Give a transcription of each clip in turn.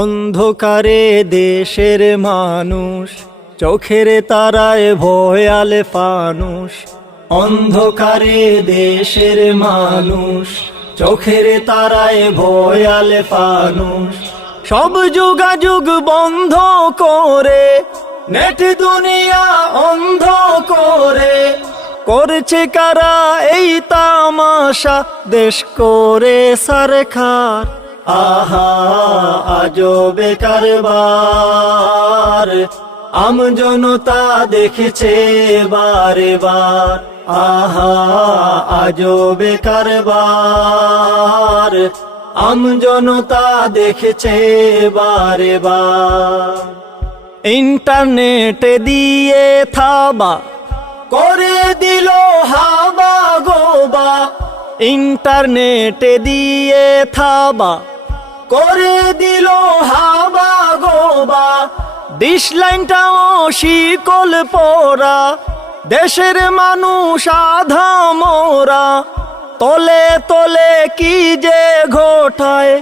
অন্ধকারে দেশের মানুষ চোখের তারায় ভয়ালে ফানুষ অন্ধকারে দেশের মানুষ চোখের তারায় ভয়ালে ফানুষ সব যোগাযোগ বন্ধ করে নেট দুনিয়া অন্ধ করে করছে কারা এই তামাশা দেশ করে সরকার আহা আজো বেকারবার আম জনতা দেখেছে বারে বার আহা আজো বেকারবার আম জনতা দেখেছে বারে বার ইন্টারনেটে দিয়ে থাবা করে দিল হাবা গোবা ইন্টারনেটে দিয়ে থাবা করে দিল হাবা গোবা ডিশ লাইনটাও শিকল পোরা দেশের মানুষ আধা মোরা তলে তলে কি যে ঘটায়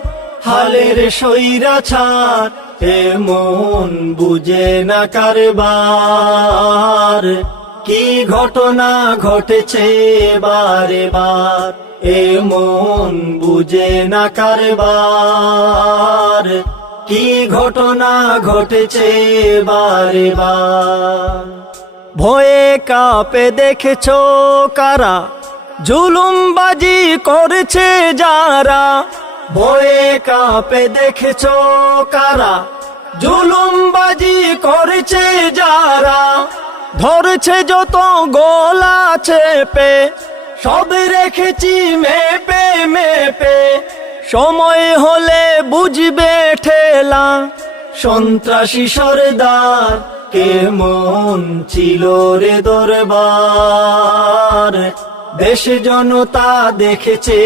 হালের সৈরা ছাড় এ মন বুঝে না কারবার কি ঘটনা ঘটেছে বারে বার এ মন বুঝে না কারবার কি ঘটনা ঘটেছে বারে বার ভয়ে কাপে দেখেছ কারা জুলুমবাজি করেছে যারা ভয়ে কাপে দেখেছ কারা জুলুমবাজি করেছে যারা ধরছে যত গলা চেপে সব রেখেছি মেপে মেপে সময় হলে বুঝবে ঠেলা সন্ত্রাসী সরদার কেমন ছিল রে দরবার দেশ জনতা দেখেছে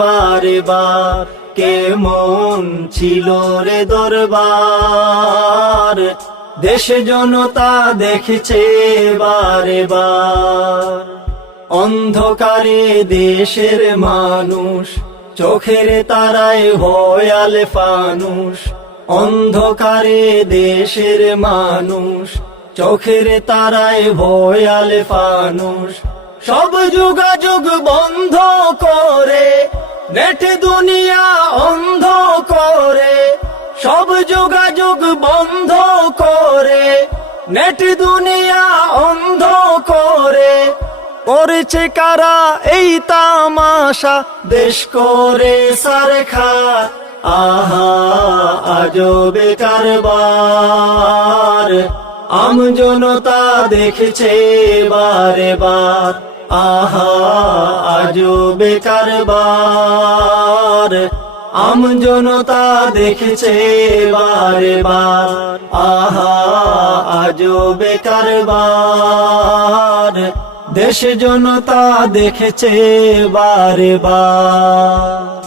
বারে বার কেমন ছিল রে দরবার দেশে জনতা দেখছে বারে বার অন্ধকারে দেশের মানুষ চোখের তারায় হয়াল ফানুষ অন্ধকারে দেশের মানুষ চোখের তারায় ভয়াল ফানুষ সব যোগাযোগ বন্ধ করে নেট দুনিয়া অন্ধ করে সব যোগাযোগ বন্ধ করে নেট দুনিয়া অন্ধ করে করেছে কারা এই তামাশা দেশ করে খা আহা বেকার বার আম জনতা দেখেছে বারে বার আহা আজবে কারবার আম জনতা দেখেছে বারে বার আহা আজও বেকার দেশ জনতা দেখেছে বারে বার